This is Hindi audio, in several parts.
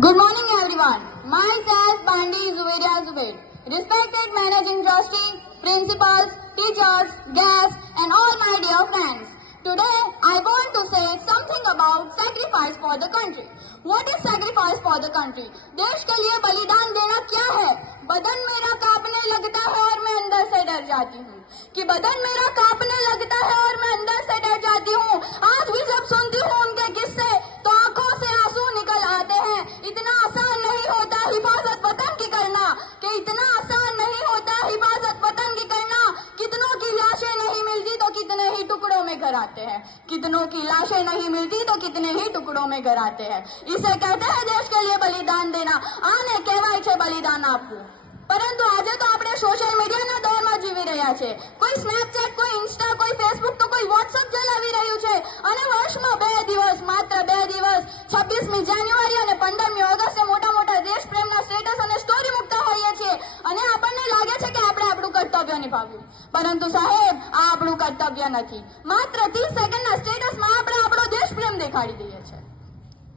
Good morning everyone. Myself Bandi Zuberia Zubair. Respected Managing Trustee, Principals, Teachers, guests and all my dear friends. Today I want to say something about sacrifice for the country. What is sacrifice for the country? देश के लिए बलिदान देना क्या है? बदन मेरा कांपने लगता है और मैं अंदर से डर जाती हूँ कि बदन मेरा कांपने लगता है और मैं अंदर से डर जाती हूँ। आज भी जब सुनती हूँ उनके किस्से तो आंखों से आंसू निकल आते हैं। इतना आसान नहीं होता हिफाजत वतन की करना, कि इतना आसान नहीं होता हिफाजत वतन की करना। कितनों की लाशें नहीं मिलती तो कितने ही टुकड़ों में घर आते हैं। कितनों की लाशें नहीं मिलती तो कितने ही टुकड़ों में घर आते हैं। इसे कहते हैं देश के लिए बलिदान देना। आने કહેવાય છે બલિદાન આપવું। પરંતુ આજે તો આપણે સોશિયલ મીડિયાના દૌરમાં જીવી રહ્યા છે। કોઈ સ્નેપચેટ, કોઈ ઇન્સ્ટા, કોઈ ફેસબુક તો કોઈ વોટ્સઅપ ચલાવી રહ્યું છે અને વર્ષમાં 2 દિવસ, માત્ર 2 દિવસ 26મી જાન્યુઆરી અને 15મી ઓગસ્ટે મોટા મોટા દેશ પ્રેમના સ્ટેટસ અને સ્ટોરી મૂકતા હોઈએ છીએ અને આપણને લાગે છે કે આપણે આપણું કર્તવ્ય નિભાવ્યું। પરંતુ સાહેબ, આ આપણું કર્તવ્ય નથી। માત્ર 30 સેકન્ડના સ્ટેટસમાં આપણે આપણો દેશ પ્રેમ દેખાડી દઈએ છીએ।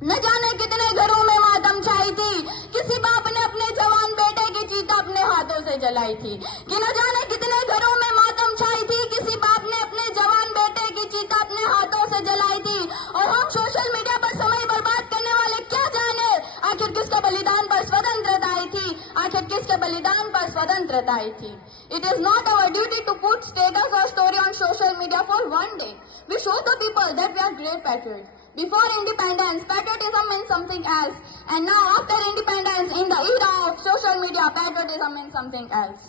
न जाने कितने घरों में मातम छाई थी, किसी बाप ने अपने जवान बेटे की चीता अपने हाथों से जलाई थी। कि न जाने कितने घरों में मातम छाई थी, किसी बाप ने अपने जवान बेटे की चीता अपने हाथों से जलाई थी। और हम सोशल मीडिया पर समय बर्बाद करने वाले क्या जाने आखिर किसके बलिदान पर स्वतंत्रता आई थी, आखिर किसके बलिदान पर स्वतंत्रता आई थी। It is not our duty to put status or story on social media for one day. We show the people that we are great patriots. Before independence, patriotism meant something else. And now after independence, in the era of social media, patriotism means something else.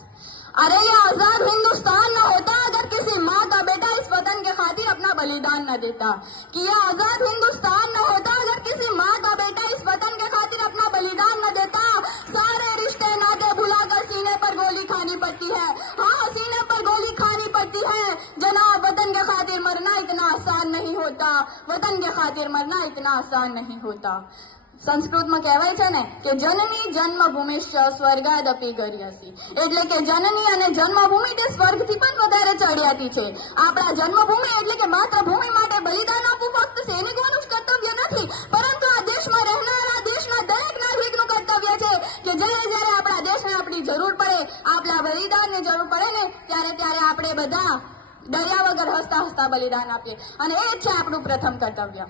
अरे ये आजाद हिंदुस्तान न होता अगर किसी माँ का बेटा इस वतन के खातिर अपना बलिदान न देता। कि ये आजाद हिंदुस्तान न होता अगर किसी माँ का बेटा इस वतन के खातिर अपना बलिदान न देता। सारे रिश्ते नाते भुलाकर सीने पर गोली खानी पड़ती है। हाँ, सीने पर गोली खानी पड़ती है। जनाब, वतन के खातिर मरना इतना आसान नहीं होता। वतन के खातिर मरना इतना आसान नहीं होता। સંસ્કૃતમાં કહેવાય છે ને કે જનની જન્મભૂમિશ્ચ સ્વર્ગાદપી ગર્યસી, એટલે કે જનની અને જન્મભૂમિ તે સ્વર્ગથી પણ વધારે ચડિયાતી છે। આપણા જન્મભૂમિ એટલે કે માતૃભૂમિ માટે બલિદાન આપવું ફક્ત સૈનિકોનું જ કર્તવ્ય નથી, પરંતુ આ દેશમાં રહેનારા દેશના દરેક નાગરિકનું કર્તવ્ય છે કે જ્યારે જ્યારે આપણા દેશને આપણી જરૂર પડે, આપણા બલિદાનની જરૂર પડે ને ત્યારે આપણે બધા ડર્યા વગર હસતા હસતા બલિદાન આપીએ અને એ જ છે આપણું પ્રથમ કર્તવ્ય।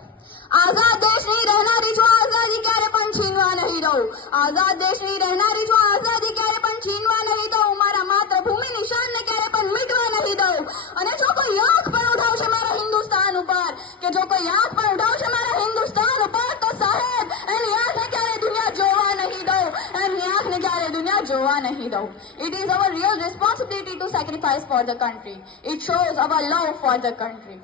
આઝાદ દેશની રહેનારી છું, આઝાદી ક્યારે પણ છીનવા નહીં દઉં। આઝાદ દેશની રહેનારી છું, આઝાદી ક્યારે પણ છીનવા નહીં દઉં। મારા માતૃભૂમિની શાનને ક્યારે પણ મીટવા નહીં દઉં। અને જો કોઈ આંખ પણ ઉઠાવશે મારા હિન્દુસ્તાન ઉપર, કે જો કોઈ આંખ પણ ઉઠાવશે મારા હિન્દુસ્તાન ઉપર, તો સાહેબ એની આંખને ક્યારે દુનિયા જોવા નહીં દઉં। એની આંખને ક્યારે દુનિયા જોવા નહીં દઉં। It is our real responsibility to sacrifice for the country. It shows our love for the country.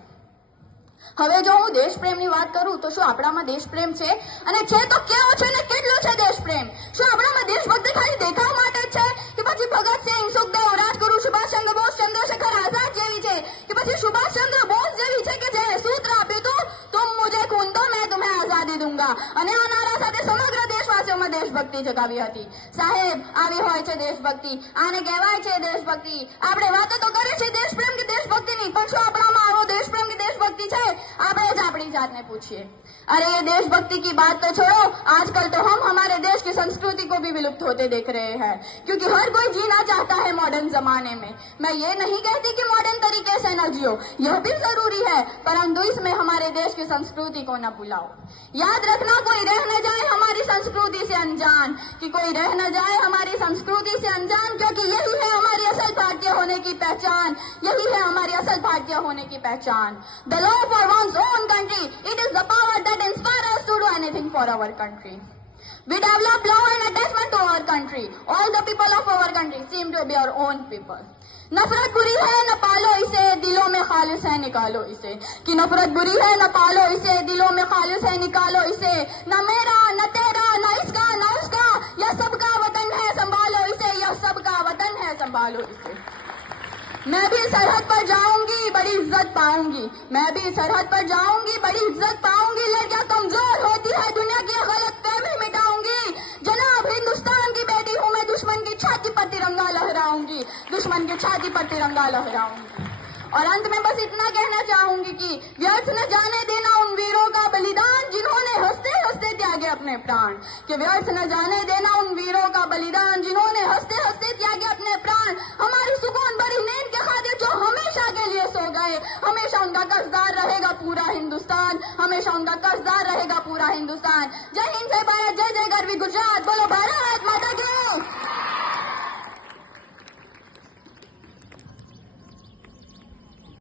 હવે જો હું દેશ પ્રેમની વાત કરું તો શું આપણામાં દેશ પ્રેમ છે? અને છે તો કેવો છે ને કેટલો છે દેશ પ્રેમ? શું આપણામાં દેશભક્તિ ખાલી દેખાવ માટે જ છે કે પછી ભગતસિંહ, સુખદેવ, રાજગુરુ, સુભાષચંદ્ર બોઝ, ચંદ્રશેખર આઝાદ જેવી છે કે પછી સુભાષચંદ્ર બોઝ જેવી છે કે જેને સૂત્ર આપ્યું હતું, તુમ મુझे खून दो मैं तुम्हें आजादी दूंगा, અને આ નારા સાથે સમગ્ર દેશવાસીઓમાં દેશભક્તિ જગાવી હતી। સાહેબ, આવી હોય છે દેશભક્તિ, આને કહેવાય છે દેશભક્તિ। આપણે વાતો તો કરીએ છીએ દેશ પ્રેમ કે દેશભક્તિની, પણ શું આપણામાં આવો દેશ પ્રેમ કે देशभक्ति है? આપણે જ આપણી જાતને પૂછીએ। अरे ये देशभक्ति की बात तो छोड़ो, आजकल तो हम हमारे देश की संस्कृति को भी विलुप्त होते देख रहे हैं, क्योंकि हर कोई जीना चाहता है मॉडर्न जमाने में। मैं ये नहीं कहती कि मॉडर्न तरीके से न जियो, यह भी जरूरी है, परंतु इसमें हमारे देश की संस्कृति को न भुलाओ। याद रखना, कोई रह न जाए हमारी संस्कृति से अनजान, कि कोई रह न जाए हमारी संस्कृति से अनजान, क्योंकि यही है हमारी असल भारतीय होने की पहचान। यही है हमारी असल भारतीय होने की पहचान। The love for one's own country, it is the power that inspires us to do anything for our country. We develop love and attachment to our country. All the people of our country seem to be our own people. नफरत बुरी है न पालो इसे, दिलों में खालिस है निकालो इसे। कि नफरत बुरी है न पालो इसे, दिलों में खालिस है निकालो इसे। न मेरा न तेरा न इसका न उसका, यह सबका वतन है संभालो इसे, यह सबका वतन है संभालो इसे। मैं भी सरहद पर जाऊंगी बड़ी इज्जत पाऊंगी, मैं भी सरहद पर जाऊंगी बड़ी इज्जत पाऊंगी। लड़कियां कमजोर होती है, दुनिया की गलतफहमी मिटाऊंगी। जनाब, हिंदुस्तान की बेटी हूँ मैं, दुश्मन की छाती पर तिरंगा लहराऊंगी, दुश्मन की छाती पर तिरंगा लहराऊंगी। और अंत में बस इतना कहना चाहूंगी कि व्यर्थ न जाने देना उन वीरों का बलिदान जिन्होंने हंसते हंसते त्यागे अपने प्राण, कि व्यर्थ न जाने देना उन वीरों का बलिदान जिन्होंने हंसते हंसते त्यागे अपने प्राण, हमारी सुकून भरी नींद के खातिर जो हमेशा के लिए सो गए। हमेशा उनका कर्जदार रहेगा पूरा हिंदुस्तान, हमेशा उनका कर्जदार रहेगा पूरा हिंदुस्तान। जय हिंद, जय भारत, जय